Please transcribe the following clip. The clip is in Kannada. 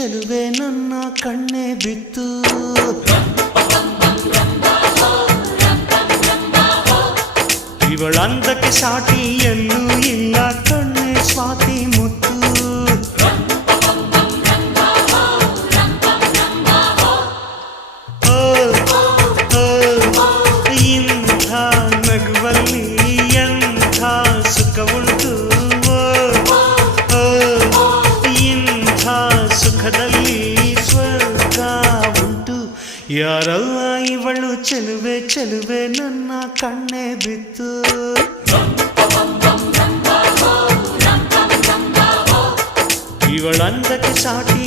ಚೆಲುವೆ ನನ್ನ ಕಣ್ಣೆ ಬಿತ್ತು ಇವಳಂದಕ್ಕೆ ಸಾಟಿ ಎಲ್ಲೂ ಇಲ್ಲ ಕಣ್ಣೆ ಸ್ವಾತಿ ಮುತ್ತು ಇಂಥ ನಗುವಲ್ಲಿ ಎಂಥ ಸುಖ ಉಂಟು ಇಂಥ ಸುಖದಲ್ಲಿ ಸ್ವರ್ಗ ಉಂಟು ಯಾರಲ್ಲ ಇವಳು ಚೆಲುವೆ ಚೆಲುವೆ ನನ್ನ ಕಣ್ಣೆ ಬಿತ್ತು ಇವಳಂದಕ್ಕೆ ಸಾಟಿ